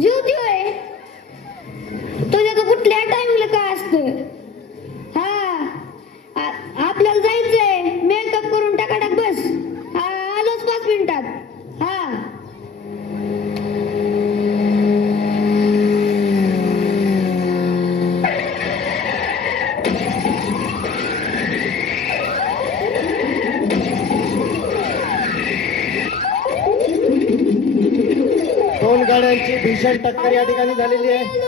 ज्योती होय, तुझ्या तर कुठल्या टाइमला काय असतं? आपल्याला जायचंय, मेकअप करून टाकाटाक बस. आलोच 5 मिनिटात. दोन गाड्यांची भीषण टक्कर या ठिकाणी झालेली आहे.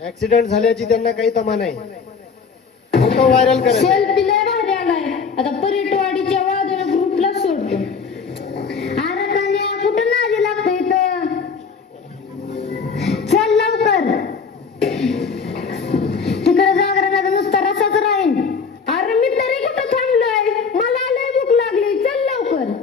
ऍक्सिडेंट झाल्याची त्यांना काही तमा नाही. फोटो व्हायरल करायचा. सेल्फी लय भारी आलाय. आता पर्यटवाडीच्या वादळ ग्रुपला सोडतो. अरे कन्या कुठं नादी लागतो इथं? चल लवकर. तिकडे जागरणाचा नुसता रसाच राहील. अरे मी तरी कुठं थांबलोय? मला लय भूक लागली. चल लवकर.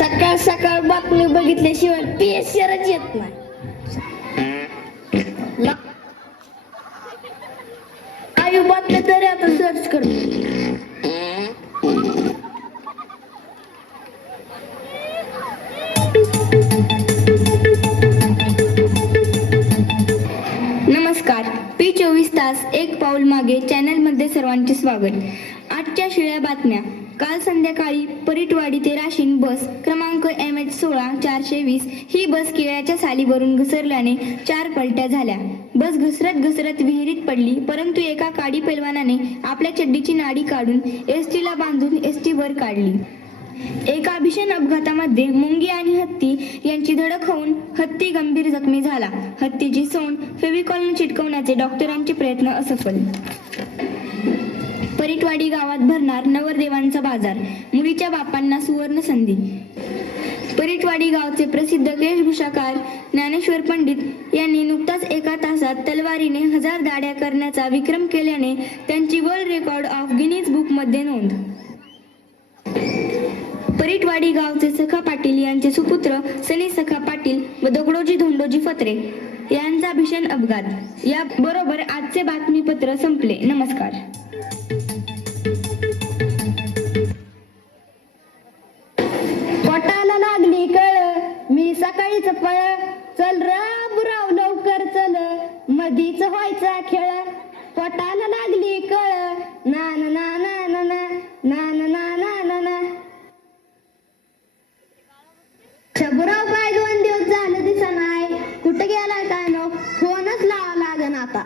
सकाळ सकाळ बातमी बघितल्याशिवाय पेशरच येत नाही. आयु बातम्या तरी आता सर्च करतो. नमस्कार, P24 तास एक पाऊल मागे चॅनल मध्ये सर्वांचे स्वागत. आजच्या शिळ्या बातम्या. काल संध्याकाळी परिटवाडी ते राशीन बस क्रमांक MH16 420 ही बस केळ्याच्या सालीवरून घसरल्याने 4 पलट्या झाल्या. बस घसरत घसरत विहिरीत पडली, परंतु एका काडी पैलवानाने आपल्या चड्डीची नाडी काढून ST ला बांधून ST वर काढली. एका भीषण अपघातामध्ये मुंगी आणि हत्ती यांची धडक होऊन हत्ती गंभीर जखमी झाला. हत्तीची सोंड फेविकॉलने चिटकवण्याचे डॉक्टरांचे प्रयत्न असफल. परिटवाडी गावात भरणार नवरदेवांचा बाजार, मुलीच्या बापांना सुवर्ण संधी. परिटवाडी गावचे प्रसिद्ध वेशभूषाकार ज्ञानेश्वर पंडित यांनी नुकताच एका तासात तलवारीने 1000 दाढ्या करण्याचा विक्रम केल्याने त्यांची world record of Guinness book मध्ये नोंद. परिटवाडी गावचे सखा पाटील यांचे सुपुत्र सनी सखा पाटील व दगडोजी धोंडोजी फत्रे यांचा भीषण अपघात. या बरोबर आजचे बातमीपत्र संपले. नमस्कार. पोटाला लागली कळ, मी सकाळीच पळ, चल राबराव लवकर चल, मधीच व्हायचा खेळ. पोटाला लागली कळ, ना ना ना ना ना ना ना ना ना ना ना ना. शबुराव काय 2 दिवस झालं दिसा नाही, कुठे गेलाय काय नो, फोनच लावा लागन आता.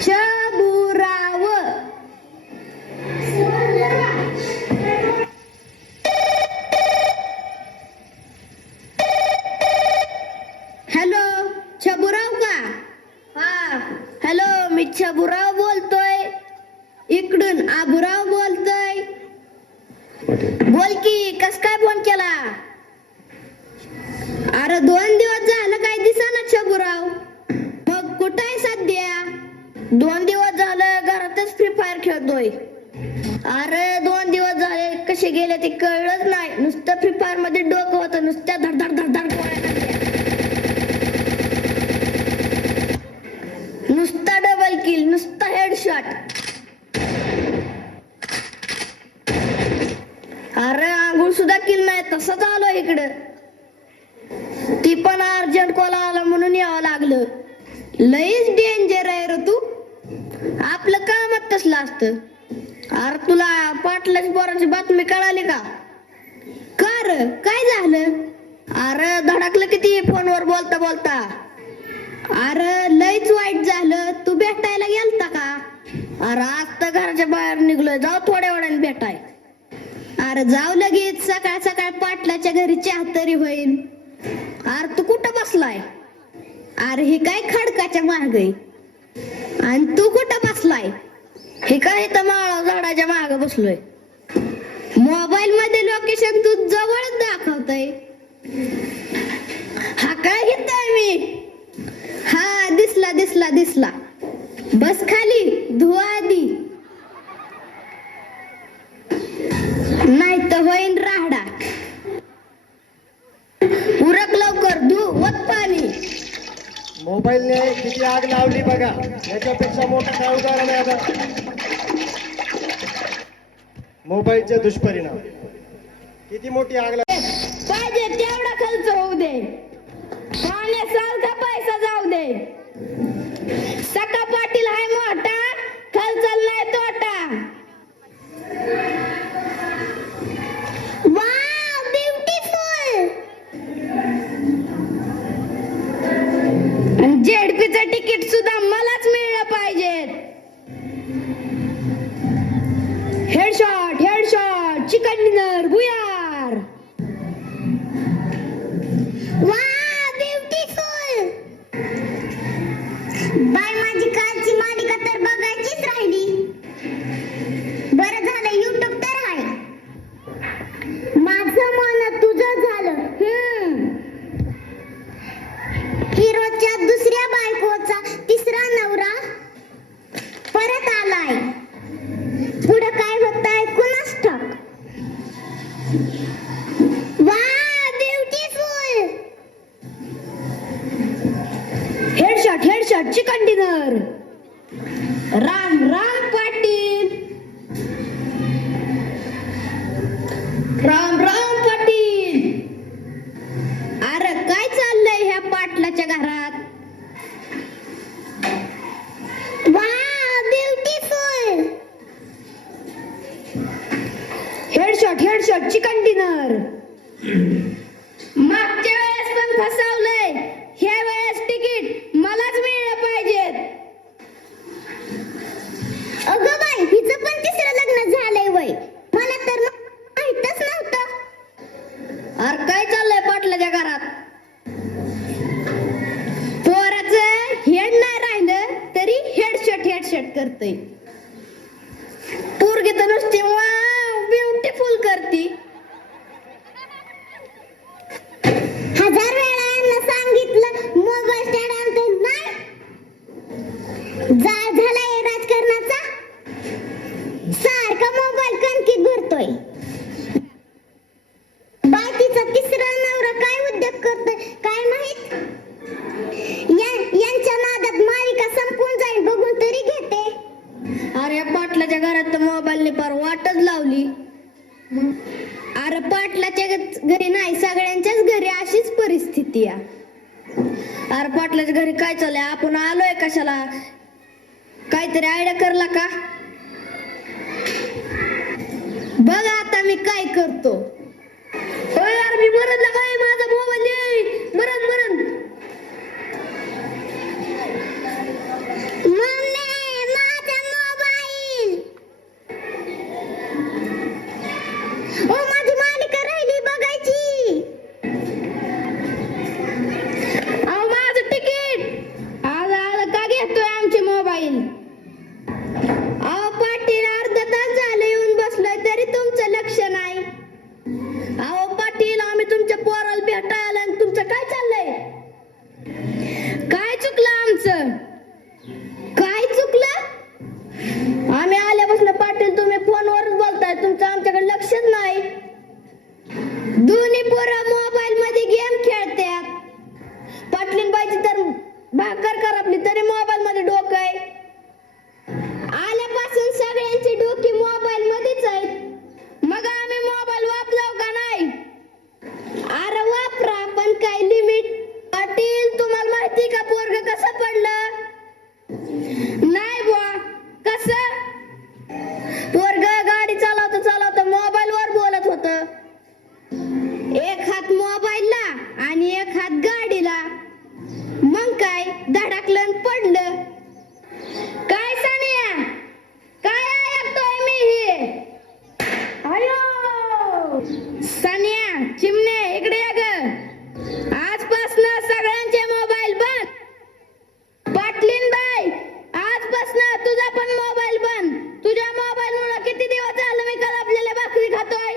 शबुराव हॅलो, छबुराव का? हा हॅलो, मी छबुराव बोलतोय. इकडून आबुराव बोलतोय. बोल की, कस काय फोन केला? अरे 2 दिवस झालं काय दिसेना छबुराव. मग कुठं आहे सध्या? 2 दिवस झालं घरातच फ्री फायर खेळतोय. अरे 2 दिवस झाले कसे गेले ते कळलंच नाही. नुसतं फ्री फायर मध्ये डोकं होतं, नुसत्या धडधड धडधड गोळ्या लागल्या. नुसता डबल किल, नुसता हेडशॉट. अरे आंघोळ सुद्धा किल नाही, तसंच आलो इकडं. ती पण अर्जंट कॉल आला म्हणून यावं लागलं. लईच डेंजर आहे रे तू. आपलं कामच तसलं असतं. अरे तुला पाटलाची पोराची बातमी कळाली का? का रे, काय झालं? अरे धडकलं किती फोनवर बोलता बोलता. अरे लईच वाईट झालं. तू भेटायला गेलता का? अरे आज तर घराच्या बाहेर निघलोय, जाऊ थोड्या वेळाने भेटाय. अरे जाऊ लगेच, सकाळ सकाळ पाटलाच्या घरी चहा तरी होईल. अरे तू कुठं बसलाय? अरे हे काय खडकाच्या माग आहे. आणि तू कुठं बसलाय? हे काय तर माळा झाडाच्या माग बसलोय. मोबाईल मध्ये लोकेशन तू जवळच दाखवतय. हा काय घेतोय मी? हा दिसला दिसला दिसला. बस खाली, धुवा आधी, नाही तर होईन राहडा. उरक लवकर, धु वत पाणी. मोबाईलने किती आग लावली बघा, याच्यापेक्षा मोठा काय उदाहरण आहे आता. मोबाईलचे दुष्परिणाम किती मोठी आग पाहिजे तेवढा खर्च होऊ दे, पाण्यासारखा पैसा जाऊ दे. सका पाटील हाय मोठा, खर्चाल नाही तोटा. Wow beautiful. आणि जेडपीचं तिकीट सुद्धा मलाच मिळलं पाहिजे. हेडशॉट हेडशॉट, चिकन डिनर, बुयार. वा हेडशॉट चिकन डिनर. मागच्या वेळेस पण फसवलंय, ह्या वेळेस तिकीट मलाच मिळलं पाहिजेत. अगं बाई, हिचं पण तिसरं लग्न झालंय वय. मला तर माहितच नव्हतं. अरे काय चाललंय पाटलाच्या घरात? पोराचं हेड नाही राहिलं तरी हेडशॉट करतय. पोरगी तर नुसती वाव ब्युटिफुल करती. 1000 वेळा यांना सांगितलं मोबाईल स्टँड आणतो नाही. जाळ झालाय राजकारणाचा. सारखा मोबाईल कणकीत भरतोय. बाकीचा तिसरा नवरा काय उद्योग करतोय काय माहित. यांच्या नादात मालिका संपून जाईल बघून तरी घेते. अरे पाटलाच्या घरात तर मोबाईलने पार वाटच लावली. अरे पाटलाच्या घरी नाही, सगळ्यांच्याच घरी अशीच परिस्थिती आहे. अरे पाटलाच्या घरी काय चाललंय? आपण आलोय कशाला? काहीतरी आयडिया करला का? बघ आता मी काय करतो. होय यार, मी मरदला काय माझा मोबाईल येईल. मरण मम्मी, माझा मोबाईल. ओ, माझी मालिका राहिली बघायची. अहो माझं तिकीट आज का घेतोय आमचे मोबाईल? अहो पाटील, अर्धा तास झालं येऊन बसलोय तरी तुमचं लक्ष नाही. अहो पाटील, आम्ही तुमच्या पोराला भेटायला आलो आणि तुमचं काय चाललंय? काय चुकलं आमचं? काय चुकलं? आम्ही आल्यापासून पाटील तुम्ही फोनवरच बोलताय, तुमचं आमच्याकडे लक्षच नाही. दोन्ही पोरं मोबाईल मध्ये गेम खेळतात. पाटलीनबाईची तर भाकर करपली तरी मोबाईल मध्ये डोकं आहे. आल्यापासून सगळ्यांची डोकी मोबाईल मध्येच आहेत. मग आम्ही मोबाईल वापराव का नाही? अरे वापरा, पण काय लिमिट. पाटील, तुम्हाला माहिती का पोरग कसं पडलं? नाही बुवा. कसं? पोरग गाडी चालवता मोबाईल वर बोलत होत. एक हात मोबाईलला आणि एक हात गाडीला. मग काय धडकलं आणि पडलं. काय सानिया, काय ऐकतोय मी हे? अयो सानिया, चिमणे इकडे ये ग. आजपासनं सगळ्यांचे मोबाईल बंद. पाटलीनबाई, आजपासनं तुझा पण मोबाईल बंद. तुझ्या मोबाईल मुळे किती दिवस झालं मी आपल्याला भाकरी खातोय.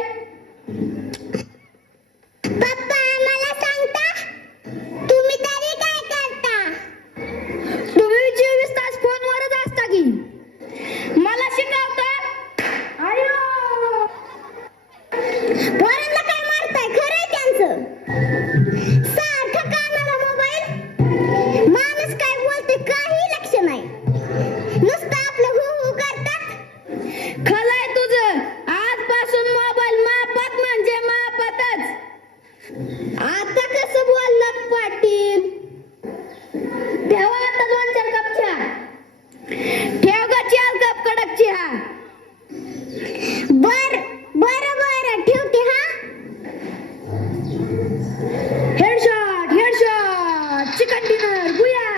पप्पा, मला सांगता तुम्ही तरी काय करता? तुम्ही 24 तास फोनवरच असता की. मला शिकवता? अयो पोरांना काय मारताय? खरंय त्यांचं. सारखं कानाला मोबाईल. माणूस काय बोलते काही लक्ष नाही. नुसतं आपलं हु करतात. खरंय तुझं. आजपासून मोबाईल मापात म्हणजे मापातच. आता कसं बोललात पाटील? ठेवा आता 2-4 कप चहा. ठेव ग 4 कप कडक चहा. बरं ठेवते हा. हेडशॉट चिकन डिनर बुया.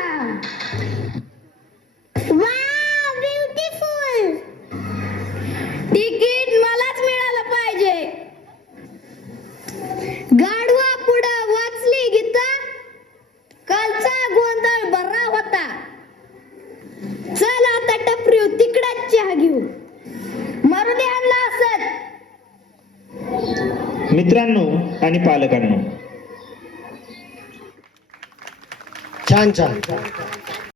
Wow, beautiful. तिकीट मलाच मिळालं पाहिजे. गाढवा पुढं वाचली गीता. कालचा गोंधळ बरा होता. चल आता टपरीव तिकडाच चहा घेऊ. मारुती आणला असत. मित्रांनो आणि पालकांनो, छान.